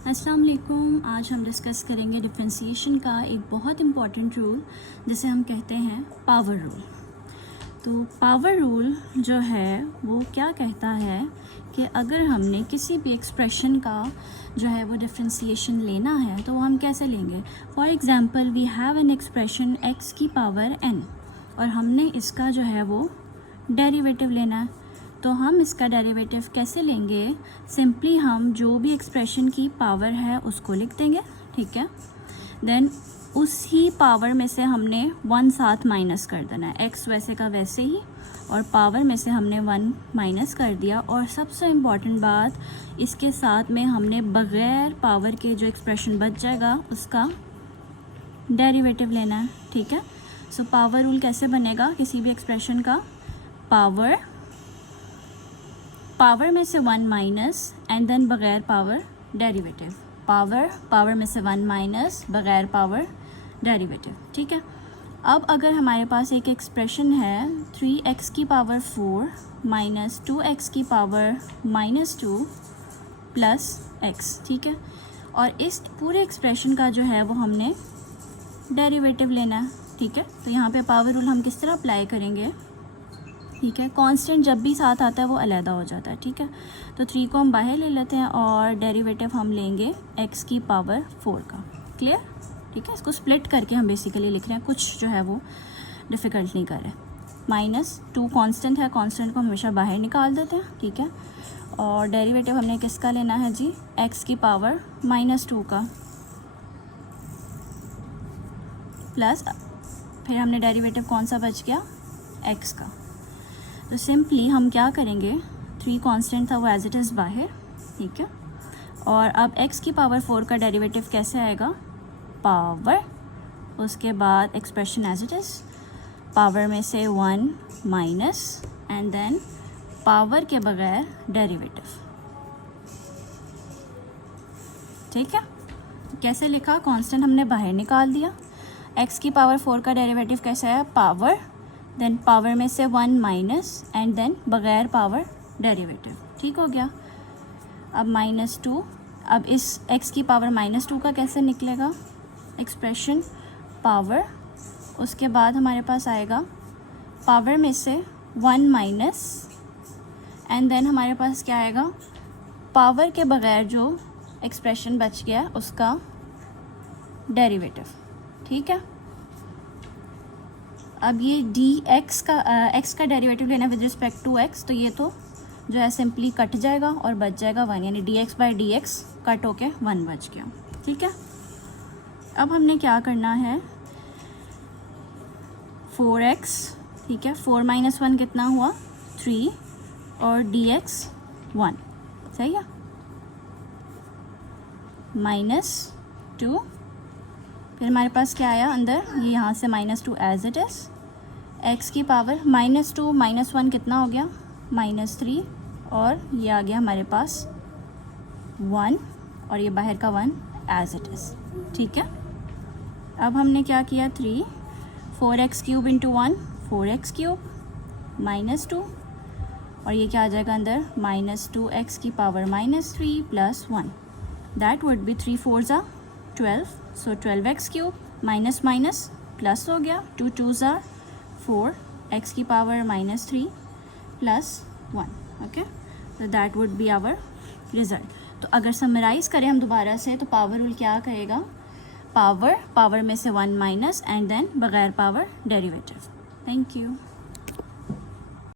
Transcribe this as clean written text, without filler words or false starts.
अस्सलाम वालेकुम। आज हम डिस्कस करेंगे डिफरेंशिएशन का एक बहुत इम्पॉर्टेंट रूल जिसे हम कहते हैं पावर रूल। तो पावर रूल जो है वो क्या कहता है कि अगर हमने किसी भी एक्सप्रेशन का जो है वो डिफरेंशिएशन लेना है तो वो हम कैसे लेंगे। For example we have an expression x की पावर n और हमने इसका जो है वो डेरिवेटिव लेना है। तो हम इसका डेरिवेटिव कैसे लेंगे, सिंपली हम जो भी एक्सप्रेशन की पावर है उसको लिख देंगे, ठीक है। देन उसी पावर में से हमने 1 साथ माइनस कर देना है, x वैसे का वैसे ही, और पावर में से हमने 1 माइनस कर दिया। और सबसे इम्पॉर्टेंट बात, इसके साथ में हमने बग़ैर पावर के जो एक्सप्रेशन बच जाएगा उसका डेरिवेटिव लेना है, ठीक है। सो पावर रूल कैसे बनेगा किसी भी एक्सप्रेशन का, पावर में से 1 माइनस एंड देन बग़ैर पावर डेरिवेटिव, पावर में से 1 माइनस बग़ैर पावर डेरिवेटिव, ठीक है। अब अगर हमारे पास एक एक्सप्रेशन है 3x की पावर 4 माइनस 2x की पावर -2 प्लस x, ठीक है, और इस पूरे एक्सप्रेशन का जो है वो हमने डेरिवेटिव लेना है, ठीक है। तो यहाँ पे पावर रूल हम किस तरह अप्लाई करेंगे, ठीक है। कांस्टेंट जब भी साथ आता है वो अलहदा हो जाता है, ठीक है। तो 3 को हम बाहर ले लेते हैं और डेरिवेटिव हम लेंगे x की पावर 4 का, क्लियर, ठीक है। इसको स्प्लिट करके हम बेसिकली लिख रहे हैं, कुछ जो है वो डिफ़िकल्ट नहीं कर रहे। -2 कांस्टेंट है, कांस्टेंट को हमेशा बाहर निकाल देते हैं, ठीक है। और डेरिवेटिव हमने किसका लेना है जी, x की पावर -2 का, प्लस फिर हमने डेरिवेटिव कौन सा बच गया, x का। तो सिंपली हम क्या करेंगे, 3 कांस्टेंट था वो एज इट इज़ बाहर, ठीक है। और अब x की पावर 4 का डेरिवेटिव कैसे आएगा, पावर, उसके बाद expression as it is, power में से 1 माइनस एंड देन पावर के बगैर डेरिवेटिव, ठीक है। कैसे लिखा, कांस्टेंट हमने बाहर निकाल दिया, x की पावर 4 का डेरिवेटिव कैसे आया, पावर, देन पावर में से 1 माइनस एंड देन बग़ैर पावर डेरिवेटिव, ठीक हो गया। अब -2, अब इस x की पावर -2 का कैसे निकलेगा एक्सप्रेशन, पावर, उसके बाद हमारे पास आएगा पावर में से 1 माइनस एंड देन हमारे पास क्या आएगा, पावर के बगैर जो एक्सप्रेशन बच गया उसका डेरिवेटिव, ठीक है। अब ये dx का x का डेरिवेटिव लेना विद रिस्पेक्ट टू x, तो ये तो जो है सिंपली कट जाएगा और बच जाएगा 1, यानी dx/dx कट होके 1 बच गया, ठीक है। अब हमने क्या करना है, 4x, ठीक है, 4 - 1 कितना हुआ 3 और dx 1, सही है, -2, फिर हमारे पास क्या आया अंदर, ये यहाँ से -2 एज इट इज़, x की पावर -2 - 1 कितना हो गया -3, और ये आ गया हमारे पास 1 और ये बाहर का 1 एज इट इज़, ठीक है। अब हमने क्या किया, 4x³ × 1 4x³ -2, और ये क्या आ जाएगा अंदर, -2x की power -3 plus 1, that would B 3 4 ज़ा 12, सो 12x³ माइनस माइनस प्लस हो गया, 2 2 ज़ा 4, x की पावर -3 प्लस 1, ओके। तो that would be our result. तो अगर समराइज़ करें हम दोबारा से, तो पावर रूल क्या कहेगा, पावर में से 1 माइनस एंड देन बग़ैर पावर डेरिवेटिव। Thank you.